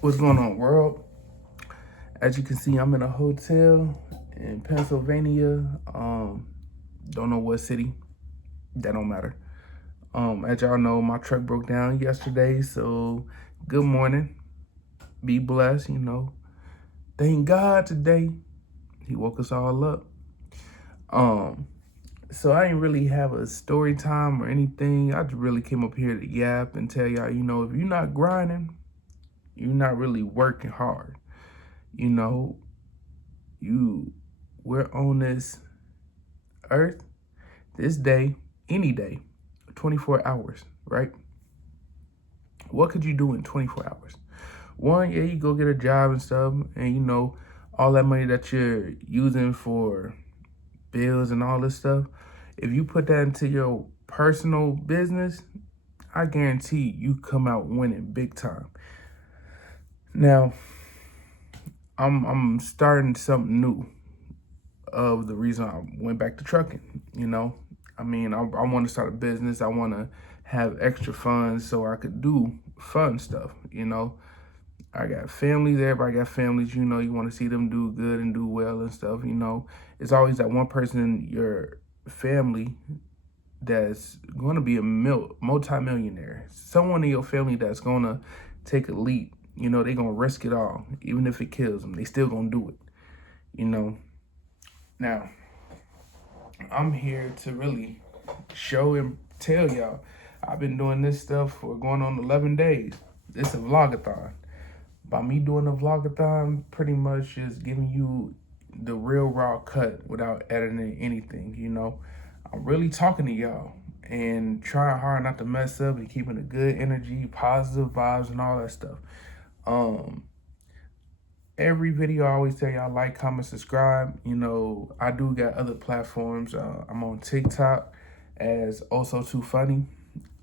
What's going on, world? As you can see, I'm in a hotel in Pennsylvania. Don't know what city. That don't matter. As y'all know, my truck broke down yesterday, so good morning. Be blessed, Thank God today. He woke us all up. So I didn't really have a story time or anything. I just really came up here to yap and tell y'all, if you're not grinding, you're not really working hard. You know, we're on this earth, this day, any day, 24 hours, right? What could you do in 24 hours? One, yeah, you go get a job and stuff, and all that money that you're using for bills and all this stuff, if you put that into your personal business, I guarantee you come out winning big time. Now, I'm starting something new of the reason I went back to trucking, I want to start a business. I want to have extra funds so I could do fun stuff, I got families, everybody got families, you want to see them do good and do well and stuff, It's always that one person in your family that's going to be a multi-millionaire. Someone in your family that's going to take a leap, they're going to risk it all. Even if it kills them, they still going to do it, Now, I'm here to really show and tell y'all I've been doing this stuff for going on 11 days. It's a vlogathon. By me doing a vlogathon, pretty much just giving you the real raw cut without editing anything, I'm really talking to y'all and trying hard not to mess up and keeping a good energy, positive vibes and all that stuff. Every video I always tell y'all like, comment, subscribe. I do got other platforms. I'm on TikTok as also too funny,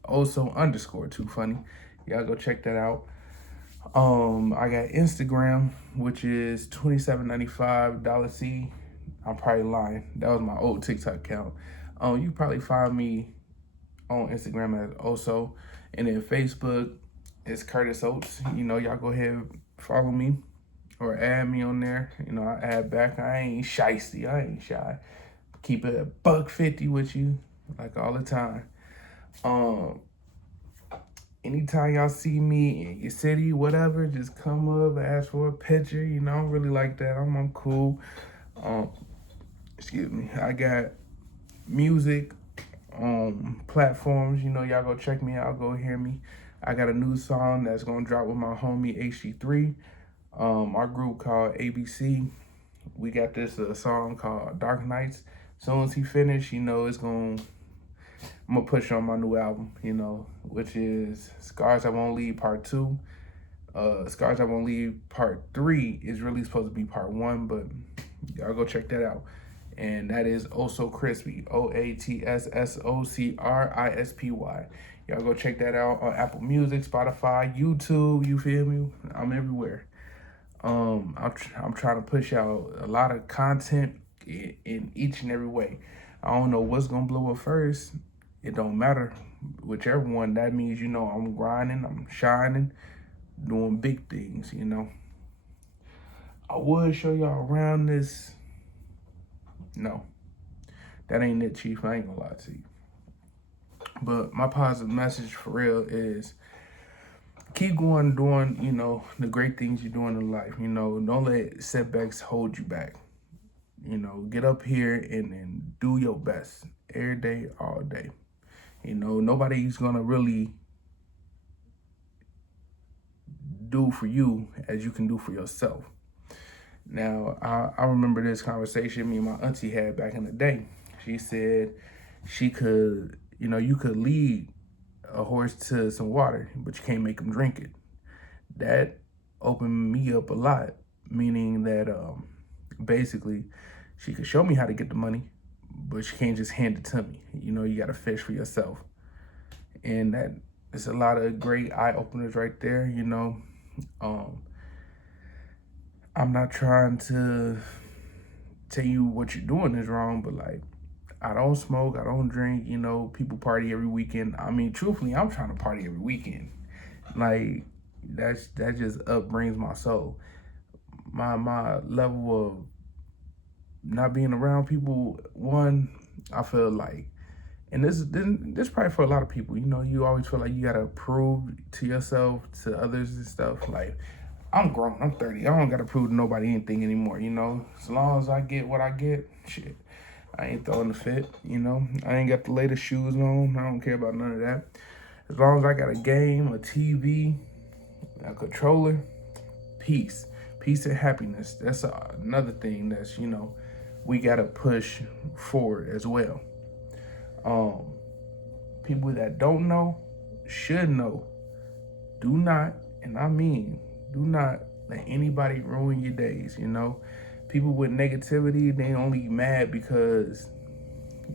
also _ too funny. Y'all go check that out. I got Instagram, which is $27.95 C. I'm probably lying. That was my old TikTok account. You probably find me on Instagram as also, and then Facebook is Curtis Oates. Y'all go ahead and follow me or add me on there. I add back. I ain't shysty. I ain't shy. Keep it $150 with you, like all the time. Anytime y'all see me in your city, whatever, just come up, ask for a picture. I'm really like that. I'm cool. Excuse me. I got music on platforms. Y'all go check me out. Go hear me. I got a new song that's gonna drop with my homie HD3. Our group called ABC. We got this song called Dark Nights. As soon as he finished, I'm gonna push on my new album, which is Scars That Won't Leave Part 2. Scars That Won't Leave Part 3 is really supposed to be Part 1, but y'all go check that out. And that is Oh So Crispy, OATSSOCRISPY. Y'all go check that out on Apple Music, Spotify, YouTube, you feel me? I'm everywhere. I'm trying to push out a lot of content in each and every way. I don't know what's gonna blow up first. It don't matter. Whichever one, that means, I'm grinding, I'm shining, doing big things, I would show y'all around this. No, that ain't it, Chief. I ain't gonna lie to you. But my positive message for real is keep going doing, the great things you're doing in life. Don't let setbacks hold you back. Get up here and do your best every day, all day. Nobody's gonna really do for you as you can do for yourself. Now, I remember this conversation me and my auntie had back in the day. She said she could, you could lead a horse to some water, but you can't make him drink it. That opened me up a lot, meaning that basically she could show me how to get the money, but she can't just hand it to me. You got to fish for yourself. And that is a lot of great eye openers right there, I'm not trying to tell you what you're doing is wrong, but like, I don't smoke, I don't drink, people party every weekend. Truthfully, I'm trying to party every weekend. Like that just upbrings my soul. My level of not being around people, one, I feel like, and this probably for a lot of people, you know, you always feel like you gotta prove to yourself, to others and stuff. Like, I'm grown, I'm 30, I don't gotta prove to nobody anything anymore, you know. As long as I get what I get, shit, I ain't throwing the fit, you know. I ain't got the latest shoes on, I don't care about none of that. As long as I got a game, a TV, a controller, peace. Peace and happiness. That's another thing that's, you know, we gotta push forward as well. Um, People that don't know should know. Do not, and I mean, do not let anybody ruin your days, you know. People with negativity, they only mad because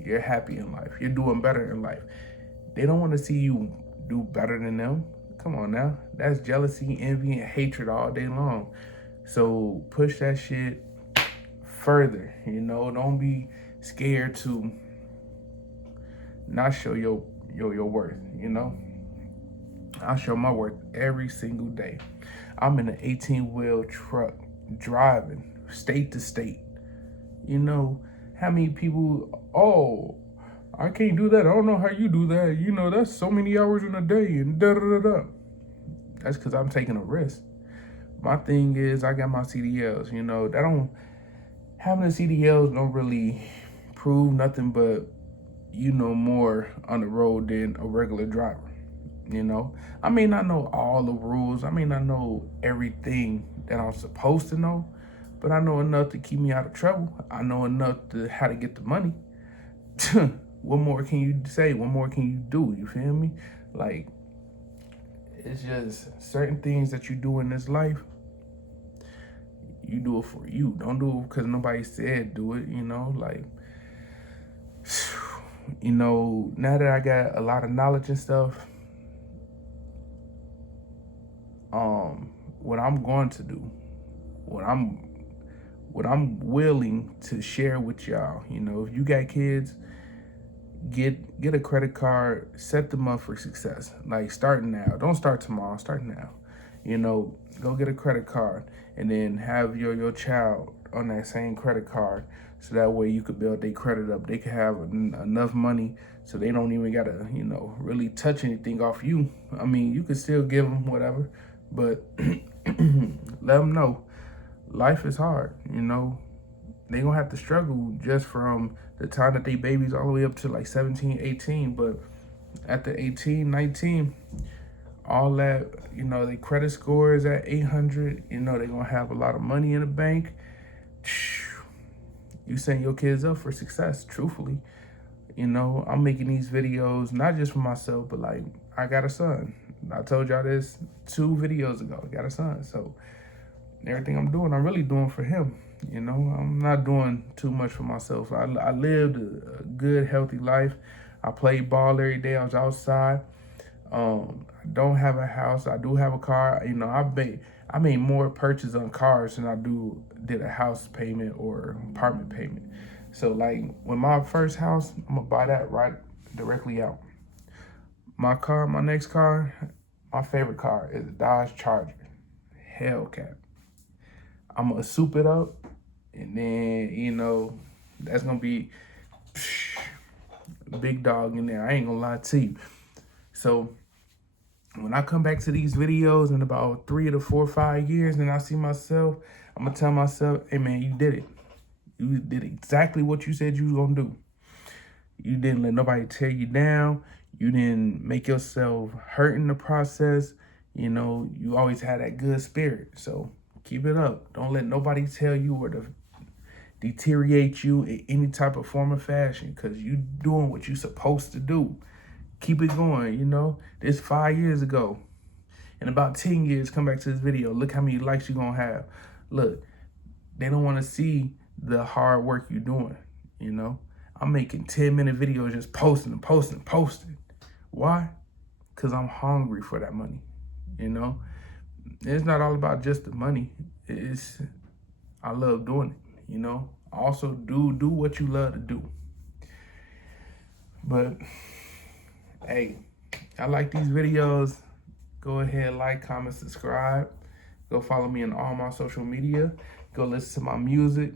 you're happy in life. You're doing better in life. They don't want to see you do better than them. Come on now. That's jealousy, envy, and hatred all day long. So push that shit further, you know. Don't be scared to not show your worth, you know. I show my worth every single day. I'm in an 18-wheel truck driving state to state. You know, how many people, oh, I can't do that. I don't know how you do that. You know, that's so many hours in a day and da da da da. That's because I'm taking a risk. My thing is, I got my CDLs, you know, having the CDLs don't really prove nothing but you know more on the road than a regular driver. You know, I may not know all the rules, I may not know everything that I'm supposed to know, but I know enough to keep me out of trouble. I know enough to how to get the money. What more can you say? What more can you do? You feel me? Like, it's just certain things that you do in this life, you do it for you. Don't do it because nobody said do it, you know? Like, you know, now that I got a lot of knowledge and stuff, what I'm going to do, what I'm willing to share with y'all, you know, if you got kids, get a credit card, set them up for success. Like, start now. Don't start tomorrow, start now. You know, go get a credit card and then have your child on that same credit card, so that way you could build their credit up. They can have enough money so they don't even gotta, you know, really touch anything off you. I mean, you could still give them whatever, but let them know life is hard, you know. They gonna have to struggle just from the time that they babies all the way up to like 17, 18. But after 18, 19, all that, you know, their credit score is at 800, you know, they're gonna have a lot of money in the bank. You setting your kids up for success, truthfully. You know, I'm making these videos not just for myself, but like, I got a son. I told y'all this 2 videos ago. I got a son, so everything I'm doing, I'm really doing for him. You know, I'm not doing too much for myself. I lived a good, healthy life. I played ball every day. I was outside. I don't have a house. I do have a car. You know, I made more purchases on cars than I did a house payment or apartment payment. So like, with my first house, I'm gonna buy that right directly out. My car, my next car, my favorite car is a Dodge Charger, Hellcat. I'm gonna soup it up, and then, you know, that's gonna be big dog in there. I ain't gonna lie to you. So when I come back to these videos in about 3 to 4 or 5 years, and I see myself, I'm gonna tell myself, hey man, you did it. You did exactly what you said you was gonna do. You didn't let nobody tear you down. You didn't make yourself hurt in the process. You know, you always had that good spirit. So keep it up. Don't let nobody tell you or to deteriorate you in any type of form or fashion, because you doing what you supposed to do. Keep it going, you know. This 5 years ago. In about 10 years, come back to this video. Look how many likes you gonna have. Look, they don't want to see the hard work you're doing, you know. I'm making 10-minute videos just posting and posting and posting. Why? Because I'm hungry for that money, you know. It's not all about just the money. I love doing it, you know. Also, do what you love to do. But, hey, I like these videos. Go ahead, like, comment, subscribe. Go follow me on all my social media. Go listen to my music.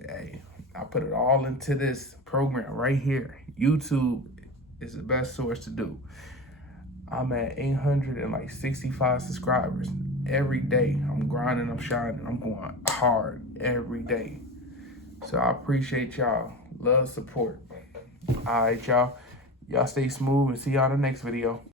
Hey, I put it all into this program right here. YouTube is the best source to do. I'm at 865 subscribers. Every day, I'm grinding, I'm shining, I'm going hard every day. So I appreciate y'all. Love, support. All right, y'all. Y'all stay smooth and see y'all in the next video.